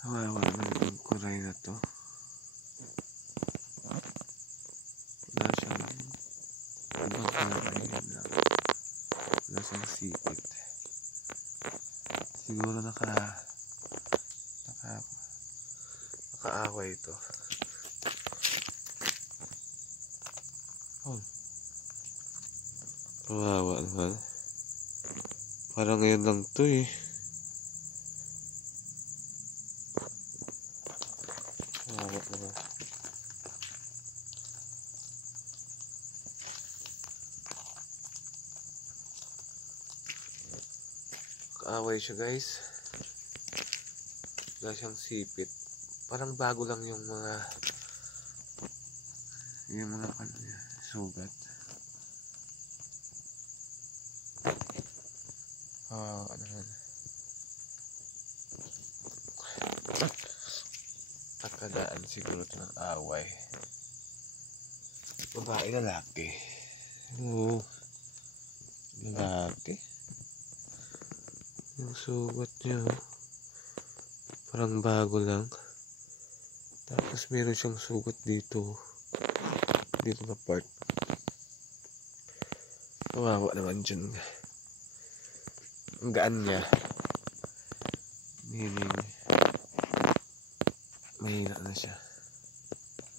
Kawawa naman itong kuray na to. Wala siyang ibang kuray lang. Wala siyang sipit. Siguro nakaaway ito. Oh. Kawawa naman. Parang ngayon lang to eh. Kawawa naman. Kaaway siya guys. Wala siyang sipit. Parang bago lang yung mga sugat. Ano naman. Pagkadaan siguro ito ng away. Babae, lalaki. Oo. Lalaki. Yung sugat niya. Parang bago lang. Tapos meron siyang sugat dito. Dito na part. Kawawa naman dyan. Ang gaan niya. Meaning, mahina na siya.